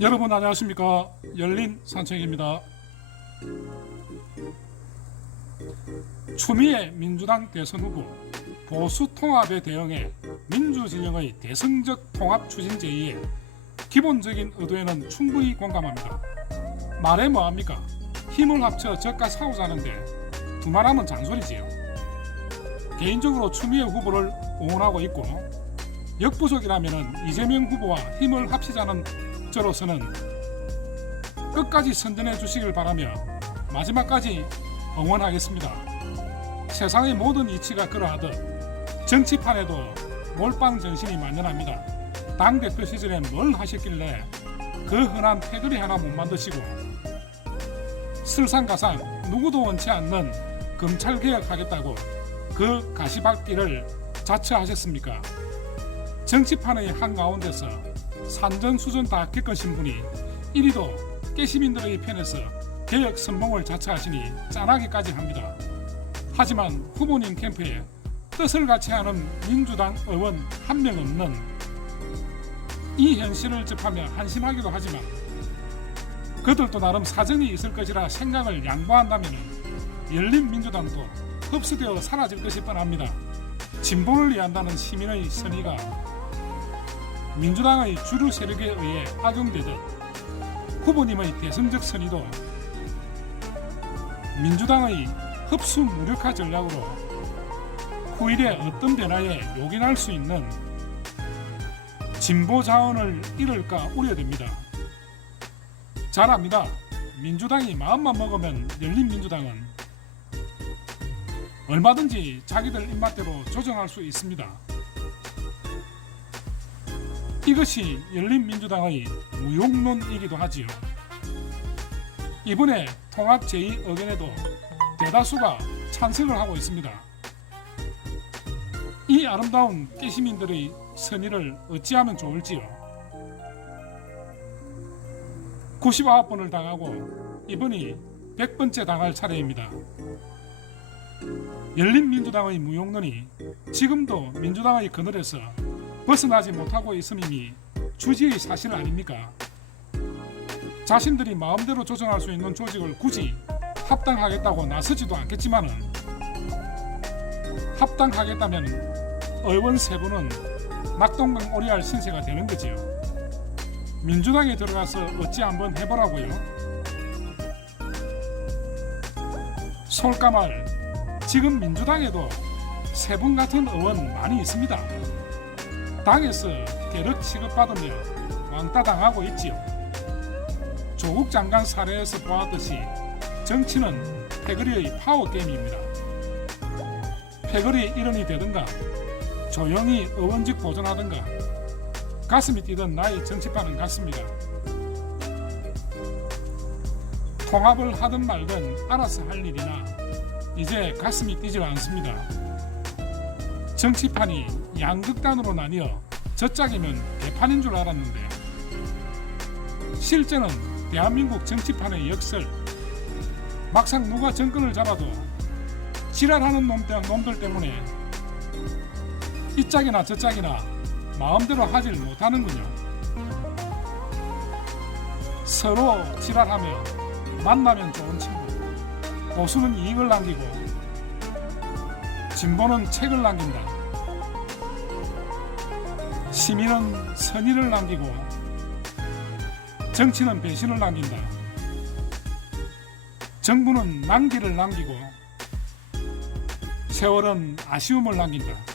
여러분 안녕하십니까? 열린 산책입니다. 추미애 민주당 대선 후보 보수 통합에 대응해 민주진영의 대승적 통합 추진 제의에 기본적인 의도에는 충분히 공감합니다. 말해 뭐합니까? 힘을 합쳐 적과 싸우자는데 두말하면 잔소리지요. 개인적으로 추미애 후보를 응원하고 있고 역부족이라면 이재명 후보와 힘을 합치자는 저로서는 끝까지 선전해 주시길 바라며 마지막까지 응원하겠습니다. 세상의 모든 이치가 그러하듯 정치판에도 몰빵 정신이 만연합니다. 당 대표 시절에 뭘 하셨길래 그 흔한 패거리 하나 못 만드시고 설상가상 누구도 원치 않는 검찰 개혁 하겠다고 그 가시밭길을 자처하셨습니까? 정치판의 한가운데서 산전 수전 다 겪으신 분이 이리도 깨시민들의 편에서 개혁 선봉을 자처하시니 짠하기까지 합니다. 하지만 후보님 캠프에 뜻을 같이 하는 민주당 의원 한 명 없는 이 현실을 접하며 한심하기도 하지만 그들도 나름 사정이 있을 것이라 생각을 양보한다면 열린 민주당도 흡수되어 사라질 것이 뻔합니다. 진보를 위한다는 시민의 선의가 민주당의 주류 세력에 의해 악용되듯 후보님의 대승적 선의도 민주당의 흡수 무력화 전략으로 후일에 어떤 변화에 요긴할 수 있는 진보 자원을 잃을까 우려됩니다. 잘 압니다. 민주당이 마음만 먹으면 열린 민주당은 얼마든지 자기들 입맛대로 조정할 수 있습니다. 이것이 열린민주당의 무용론이기도 하지요. 이번에 통합 제2 의견에도 대다수가 찬성을 하고 있습니다. 이 아름다운 깨시민들의 선의를 어찌하면 좋을지요. 99번을 당하고 이번이 100번째 당할 차례입니다. 열린민주당의 무용론이 지금도 민주당의 그늘에서 벗어나지 못하고 있음이 주지의 사실 아닙니까? 자신들이 마음대로 조정할 수 있는 조직을 굳이 합당하겠다고 나서지도 않겠지만은 합당하겠다면 의원 세 분은 낙동강 오리알 신세가 되는 거지요. 민주당에 들어가서 어찌 한번 해보라고요. 솔까말 지금 민주당에도 세 분 같은 의원 많이 있습니다. 당에서 계륵 취급받으며 왕따 당하고 있지요. 조국 장관 사례에서 보았듯이 정치는 패거리의 파워 게임입니다. 패거리 일원이 되든가 조용히 의원직 보존하든가 가슴이 뛰던 나의 정치판은 같습니다. 통합을 하든 말든 알아서 할 일이나 이제 가슴이 뛰질 않습니다. 정치판이 양극단으로 나뉘어 저짝이면 개판인 줄 알았는데 실제는 대한민국 정치판의 역설 막상 누가 정권을 잡아도 지랄하는 놈, 때- 놈들 때문에 이 짝이나 저 짝이나 마음대로 하질 못하는군요. 서로 지랄하며 만나면 좋은 친구 보수는 이익을 남기고 진보는 책을 남긴다. 시민은 선의를 남기고 정치는 배신을 남긴다. 정부는 낭비를 남기고 세월은 아쉬움을 남긴다.